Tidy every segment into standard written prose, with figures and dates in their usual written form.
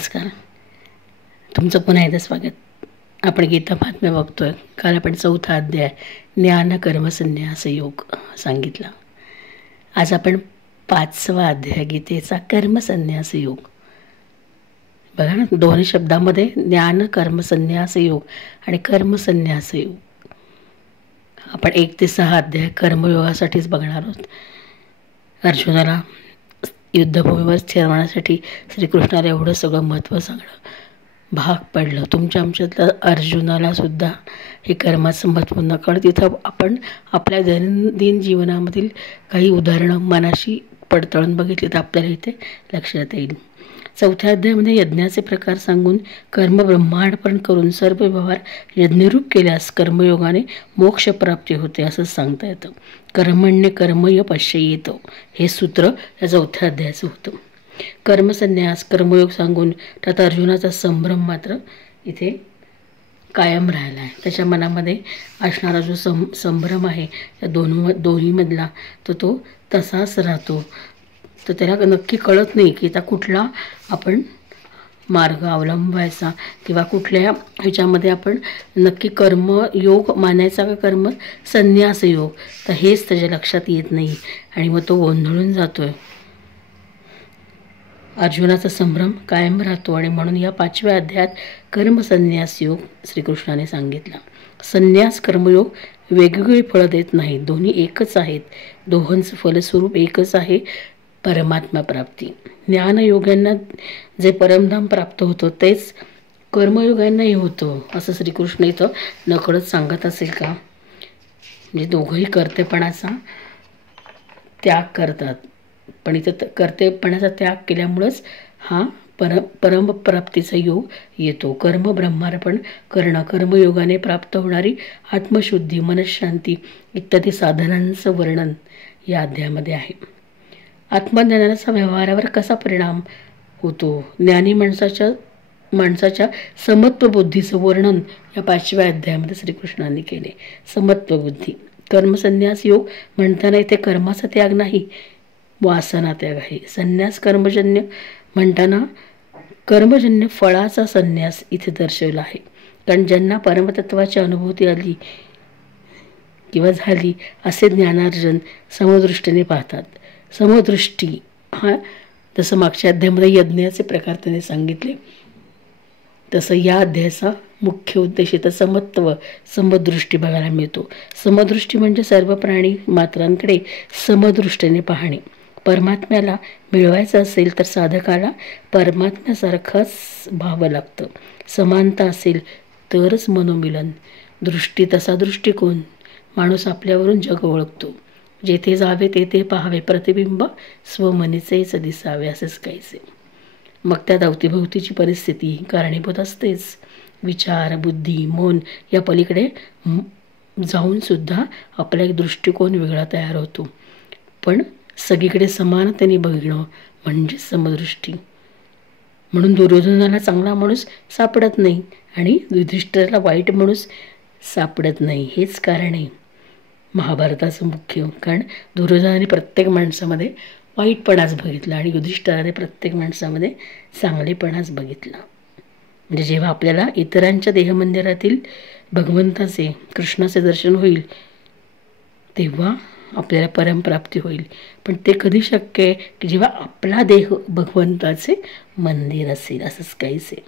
नमस्कार. तुमचं पुन्हा एकदा स्वागत. आपण गीता महात्म्य बघतोय. काल आपण 4था अध्याय ज्ञान कर्म संन्यास योग सांगितला. आज आपण 5वा अध्याय गीतेचा कर्म संन्यास योग. बघा ना, दोन्ही शब्दामध्ये ज्ञान कर्म संन्यास योग आणि कर्म संन्यास योग. आपण 1 ते 6 अध्याय कर्मयोगासाठीच बघणार आहोत. अर्जुनाला युद्धभूमीवर ठेवण्यासाठी श्रीकृष्णाला एवढं सगळं महत्त्व सांगणं भाग पडलं. तुमच्या आमच्यातल्या अर्जुनाला सुद्धा हे कर्माचं महत्त्व न कळत तिथं आपण आपल्या दैनंदिन जीवनामधील काही उदाहरणं मनाशी पडताळून बघितली तर आपल्याला इथे लक्षात येईल. 4थ्या अध्यायामध्ये यज्ञाचे प्रकार सांगून कर्म ब्रह्मांडपण करून सर्व व्यवहार यज्ञरूप केल्यास कर्मयोगाने मोक्षप्राप्ती होते असं सांगता येतं. कर्मण्य कर्मय पश्येत हे सूत्र या 4थ्या अध्यायाचं होतं. कर्मसन्यास कर्मयोग सांगून त्यात अर्जुनाचा संभ्रम मात्र इथे कायम राहिला आहे. त्याच्या मनामध्ये असणारा जो संभ्रम आहे त्या दोन्हीमधला तो तसाच राहतो. तर त्याला नक्की कळत नाही की आता कुठला आपण मार्ग अवलंबायचा किंवा कुठल्या ह्याच्यामध्ये आपण नक्की कर्मयोग मानायचा का कर्म संन्यास योग. तर हेच त्याच्या लक्षात येत नाही आणि मग तो गोंधळून जातोय. अर्जुनाचा संभ्रम कायम राहतो आणि म्हणून या 5व्या अध्यायात कर्मसन्यास योग श्रीकृष्णाने सांगितला. संन्यास कर्मयोग वेगवेगळी फळं देत नाहीत, दोन्ही एकच आहेत. दोहोंचं फलस्वरूप एकच आहे, परमात्मा प्राप्ती. ज्ञानयोग्यांना जे परमधाम प्राप्त होतं तेच कर्मयोगांनाही होतं असं श्रीकृष्ण इथं नकळत सांगत असेल का? म्हणजे दोघंही कर्तेपणाचा त्याग करतात, पण इथं कर्तेपणाचा त्याग केल्यामुळंच हा परमप्राप्तीचा योग येतो. कर्म ब्रह्मार्पण करणं, कर्मयोगाने प्राप्त होणारी आत्मशुद्धी, मनशांती इत्यादी साधनांचं वर्णन या अध्यायामध्ये आहे. आत्मज्ञानाचा व्यवहारावर कसा परिणाम होतो? ज्ञानी माणसाच्या समत्व बुद्धीचं वर्णन या 5व्या अध्यायामध्ये श्रीकृष्णाने केले. समत्व बुद्धी. कर्मसन्यास योग म्हणताना इथे कर्माचा त्याग नाही, वासना त्याग आहे. संन्यास कर्मजन्य म्हणताना कर्मजन्य फळाचा संन्यास इथे दर्शवला आहे. कारण ज्यांना परमतत्वाची अनुभूती आली किंवा झाली असे ज्ञानार्जन समदृष्टीने पाहतात. समदृष्टी हा जसं मागच्या अध्यायामध्ये यज्ञाचे प्रकार त्याने सांगितले तसं या अध्यायाचा मुख्य उद्देश इथं समदृष्टी बघायला मिळतो. समदृष्टी म्हणजे सर्व प्राणी मात्रांकडे समदृष्टीने पाहणे. परमात्म्याला मिळवायचं असेल तर साधकाला परमात्म्यासारखंच व्हावं लागतं. समानता असेल तरच मनोमिलन. दृष्टी तसा दृष्टिकोन. माणूस आपल्यावरून जग ओळखतो. जेथे जावे तेथे पाहावे, प्रतिबिंब स्वमनीचेच दिसावे असेच काहीसे. मग त्यात अवतीभोवतीची परिस्थिती कारणीभूत असतेच. विचार, बुद्धी, मन या पलीकडे जाऊन सुद्धा आपला एक दृष्टिकोन वेगळा तयार होतो. पण सगळीकडे समानतेने बघणं म्हणजे समदृष्टी. म्हणून दुर्योधनाला चांगला माणूस सापडत नाही आणि युधिष्ठिराला वाईट माणूस सापडत नाही. हेच कारण आहे महाभारताचं मुख्य. कारण दुर्योधनाने प्रत्येक माणसामध्ये वाईटपणाच बघितला आणि युधिष्ठिराने प्रत्येक माणसामध्ये चांगलेपणाच बघितला. म्हणजे जेव्हा आपल्याला इतरांच्या देहमंदिरातील भगवंताचे, कृष्णाचे दर्शन होईल तेव्हा आपल्याला परमप्राप्ती होईल. पण ते कधी शक्य आहे की जेव्हा आपला देह भगवंताचे मंदिर असेल असंच काहीच आहे.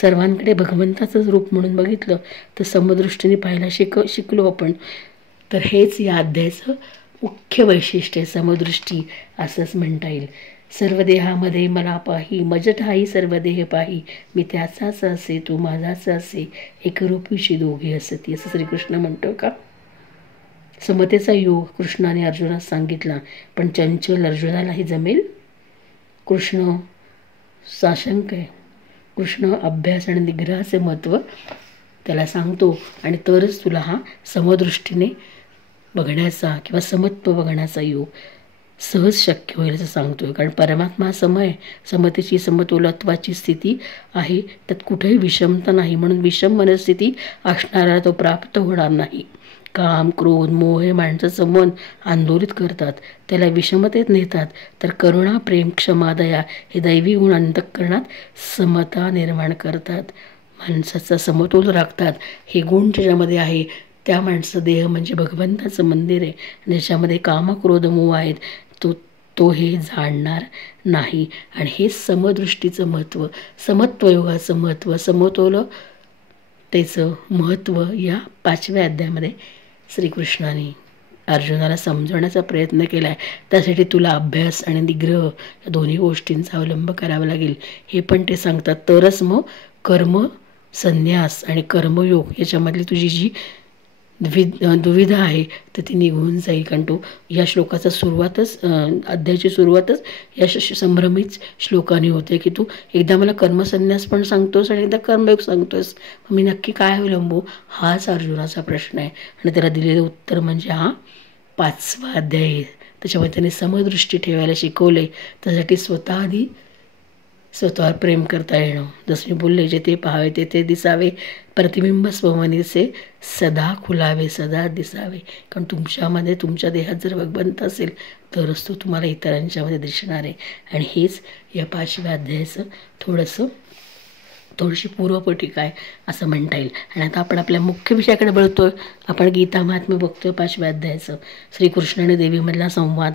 सर्वांकडे भगवंताचंच रूप म्हणून बघितलं तर समदृष्टीने पाहायला शिकलो आपण. तर हेच या अध्यायाचं मुख्य वैशिष्ट्य आहे, समदृष्टी असंच म्हणता येईल. सर्व देहामध्ये मला पाही, मज ठाई सर्व देह पाही, मी त्याचाच असे तू माझाच असे, एकरूपीशी दोघे असती असं श्रीकृष्ण म्हणतो का? समतेचा योग कृष्णाने अर्जुनास सांगितला, पण चंचल अर्जुनालाही जमेल? कृष्ण साशंक आहे. कृष्ण अभ्यास आणि निग्रहाचे महत्त्व त्याला सांगतो आणि तरच तुला हा समदृष्टीने बघण्याचा किंवा समत्व बघण्याचा योग सहज शक्य होईल असं सांगतोय. कारण परमात्मा समतेची समतोलत्वाची स्थिती आहे, त्यात कुठेही विषमता नाही. म्हणून विषम मनस्थिती असणारा तो प्राप्त होणार नाही. काम, क्रोध, मोह हे माणसाचं मन आंदोलित करतात, त्याला विषमतेत नेतात. तर करुणा, प्रेम, क्षमा, दया हे दैवी गुण अंतःकरणात समता निर्माण करतात, माणसाचा समतोल राखतात. हे गुण ज्याच्यामध्ये आहे त्या माणसाचं देह म्हणजे भगवंताचं मंदिर आहे. ज्याच्यामध्ये काम, क्रोध, मोह आहेत तो हे जाणणार नाही. आणि हे समदृष्टीचं महत्त्व, समत्वयोगाचं महत्त्व, समतोल त्याचं महत्त्व या 5व्या अध्यायामध्ये श्रीकृष्णाने अर्जुनाला समजवण्याचा प्रयत्न केला आहे. त्यासाठी तुला अभ्यास आणि निग्रह या दोन्ही गोष्टींचा अवलंब करावा लागेल हे पण ते सांगतात. तरच मग कर्म, संन्यास आणि कर्मयोग याच्यामधली तुझी जी दुविधा आहे तर ती निघून जाईल. कारण तो या श्लोकाचा अध्यायाची सुरुवातच या संभ्रमित श्लोकाने होते की तू एकदा मला कर्मसन्यास पण सांगतोस आणि एकदा कर्मयोग सांगतोस, मी नक्की काय अवलंबू, हाच अर्जुनाचा प्रश्न आहे. आणि त्याला दिलेलं उत्तर म्हणजे हा 5वा अध्याय आहे. त्याच्यामध्ये त्याने समदृष्टी ठेवायला शिकवले. त्यासाठी स्वतःवर प्रेम करता येणं. जसं मी बोलले, जे ते पाहावे ते दिसावे, प्रतिबिंब स्वमनीचे सदा खुलावे, सदा दिसावे. कारण तुमच्यामध्ये, तुमच्या देहात जर भगवंत असेल तरच तो तुम्हाला इतरांच्यामध्ये दिसणार आहे. आणि हेच या 5व्या अध्यायाचं थोडीशी पूर्वपटीका आहे असं म्हणता येईल. आणि आता आपण आपल्या मुख्य विषयाकडे वळतोय. आपण गीता महात्म्य बघतोय 5व्या अध्यायाचं, श्रीकृष्ण आणि देवीमधला संवाद.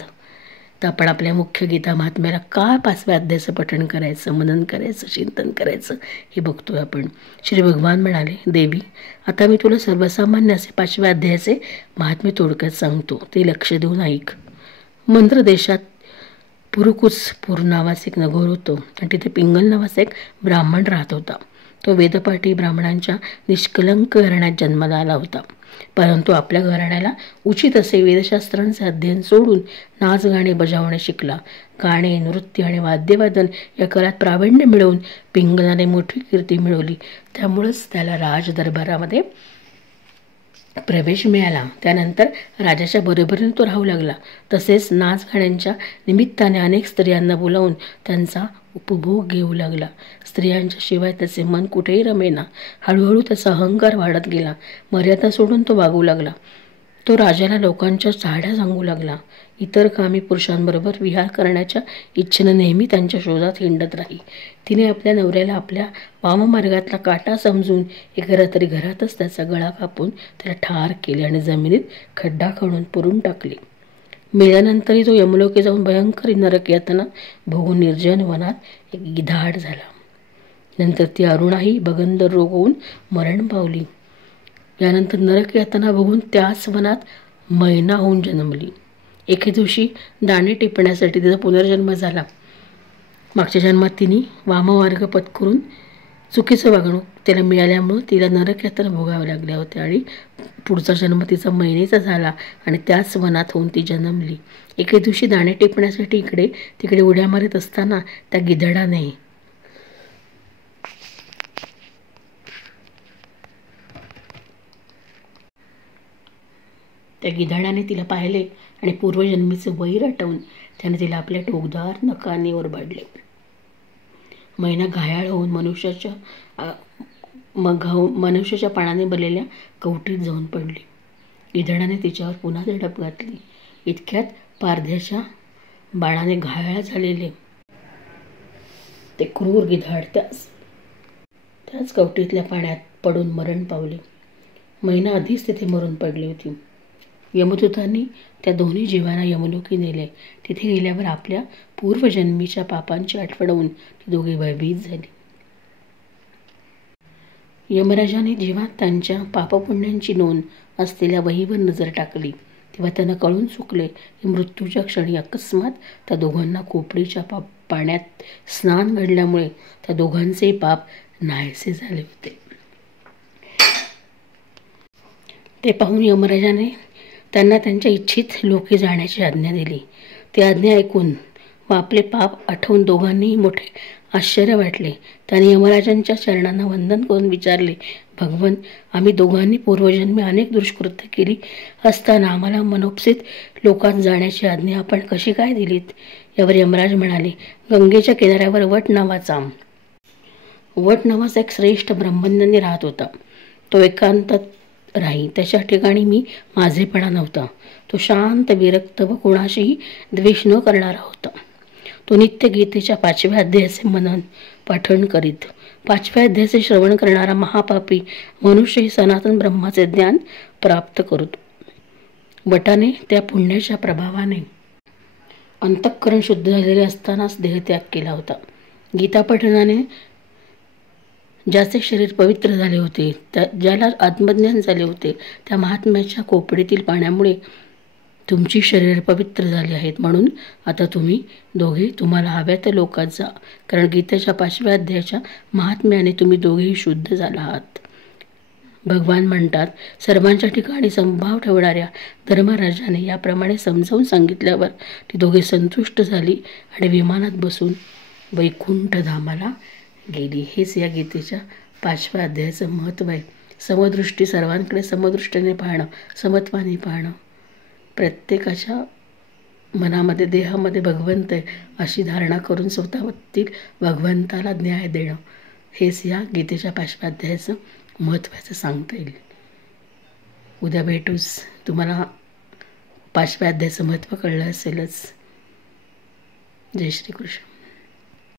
तर आपण आपल्या मुख्य गीता महात्म्याला का 5व्या अध्यायाचं पठण करायचं, मनन करायचं, चिंतन करायचं हे बघतोय आपण. श्री भगवान म्हणाले, देवी आता मी तुला सर्वसामान्य असे 5व्या अध्यायाचे महात्म्य थोडक्यात सांगतो, ते लक्ष देऊन ऐक. मंत्र देशात पुरुकुसपूर नावाचे एक नगर होतं आणि तिथे पिंगल नावाचा एक ब्राह्मण राहत होता. तो वेदपाठी ब्राह्मणांच्या निष्कलंक घराण्यात जन्माला आला होता. परंतु आपल्या घराण्याला उचित असे वेदशास्त्रांचे अध्ययन सोडून नाच गाणे बजावणे शिकला. गाणे, नृत्य आणि वाद्यवादन या कलात प्रावीण्य मिळवून पिंगलाने मोठी कीर्ती मिळवली. त्यामुळेच त्याला राजदरबारामध्ये प्रवेश मिळाला. त्यानंतर राजाच्या बरोबरीने तो राहू लागला. तसेच नाच गाण्यांच्या निमित्ताने अनेक स्त्रियांना बोलावून त्यांचा उपभोग घेऊ लागला. स्त्रियांच्या शिवाय त्याचे मन कुठेही रमेना. हळूहळू त्याचा अहंकार वाढत गेला. मर्यादा सोडून तो वागू लागला. तो राजाला लोकांच्या चाड्या सांगू लागला. इतर कामी पुरुषांबरोबर विहार करण्याच्या इच्छेनं नेहमी त्यांच्या शोधात हिंडत राही. तिने आपल्या नवऱ्याला आपल्या वाममार्गातला काटा समजून एका रात्री घरातच त्याचा गळा कापून त्याला ठार केले आणि जमिनीत खड्डा खणून पुरून टाकले. मेल्यानंतरही तो यमलोके जाऊन भयंकर नरक यातना भोगून निर्जन वनात एक गिधाड झाला. नंतर ती अरुणाही भगंदर रोग होऊन मरण पावली. यानंतर नरक यातना भोगून त्याच वनात मैना होऊन जन्मली. एके दिवशी दाणे टिपण्यासाठी तिचा पुनर्जन्म झाला. मागच्या जन्मात तिने वाममार्ग पत्करून चुकीचं वागणूक त्याला मिळाल्यामुळं तिला नरक यातना भोगाव्या लागल्या होत्या आणि पुढचा जन्म तिचा मैनेचा झाला आणि त्याच वनात होऊन ती जन्मली. एके दिवशी दाणे टिपण्यासाठी इकडे तिकडे उड्या मारत असताना त्या गिधाडाने तिला पाहिले आणि पूर्वजन्मीचे वैर आठवून त्याने तिला आपल्या टोकदार नखाने ओरबाडले. मैना घायाळ होऊन मनुष्याच्या पाण्याने भरलेल्या कवटीत जाऊन पडली. गिधाडाने तिच्यावर पुन्हा झडप घातली. इतक्यात पारध्याच्या बाणाने घायाळ झालेले ते क्रूर गिधाड त्याच कवटीतल्या पाण्यात पडून मरण पावले. मैना आधीच तिथे मरून पडली होती. यमदूतांनी त्या दोन्ही जीवांना यमलोकी नेले. तिथे गेल्यावर आपल्या पूर्वजन्मीच्या पापांची आठवण होऊन ती दोघे भयभीत झाली. यमराजाने जेव्हा त्यांच्या पापपुण्यांची नोंद असलेल्या वहीवर नजर टाकली तेव्हा त्यांना कळून चुकले की मृत्यूच्या क्षणी अकस्मात त्या दोघांना खोपडीच्या पाण्यात स्नान घडल्यामुळे त्या दोघांचे पाप नाहीसे झाले होते. ते पाहून यमराजाने त्यांना त्यांच्या इच्छित लोकी जाण्याची आज्ञा दिली. ती आज्ञा ऐकून व आपले पाप आठवून दोघांनीही मोठे आश्चर्य वाटले. त्यांनी यमराजांच्या चरणांना वंदन करून विचारले, भगवन, आम्ही दोघांनी पूर्वजन्मी अनेक दुष्कृत्य केली असताना आम्हाला मनोपसित लोकात जाण्याची आज्ञा आपण कशी काय दिलीत? यावर यमराज म्हणाले, गंगेच्या किनाऱ्यावर वट नावाचा एक श्रेष्ठ ब्रह्मज्ञानी राहत होता. तो एकांतात राही. त्याच्या ठिकाणी मी माझेपणा नव्हता. तो शांत, विरक्त व कोणाशीही द्वेष न करणारा होता. तो नित्य गीतेच्या 5व्या अध्यायाचे मनन पठण करीत. 5व्या अध्यायाचे श्रवण करणारा महापापी मनुष्यही सनातन ब्रह्माचे ज्ञान प्राप्त करतो. वटाने त्या पुण्याच्या प्रभावाने अंतःकरण शुद्ध झालेले असतानाच देहत्याग केला होता. गीता पठणाने ज्याचे शरीर पवित्र झाले होते, ज्याला आत्मज्ञान झाले होते, त्या महात्म्याच्या कोपडीतील पाण्यामुळे तुमची शरीर पवित्र झाली आहेत. म्हणून आता तुम्ही दोघे तुम्हाला हव्या त्या लोकात जा, कारण गीतेच्या 5व्या अध्यायाच्या महात्म्याने तुम्ही दोघेही शुद्ध झाला आहात. भगवान म्हणतात, सर्वांच्या ठिकाणी समभाव ठेवणाऱ्या धर्मराजाने याप्रमाणे समजावून सांगितल्यावर ती दोघे संतुष्ट झाली आणि विमानात बसून वैकुंठ धामाला गेली. हेच या गीतेच्या 5व्या अध्यायाचं महत्त्व आहे. समदृष्टी, सर्वांकडे समदृष्टीने पाहणं, समत्वाने पाहणं. प्रत्येकाच्या मनामध्ये, देहामध्ये भगवंत आहे अशी धारणा करून स्वतःतील भगवंताला न्याय देणं, हेच या गीतेच्या 5व्या अध्यायाचं महत्त्वाचं सांगता येईल. उद्या भेटूच. तुम्हाला 5व्या अध्यायाचं महत्त्व कळलं असेलच. जय श्रीकृष्ण.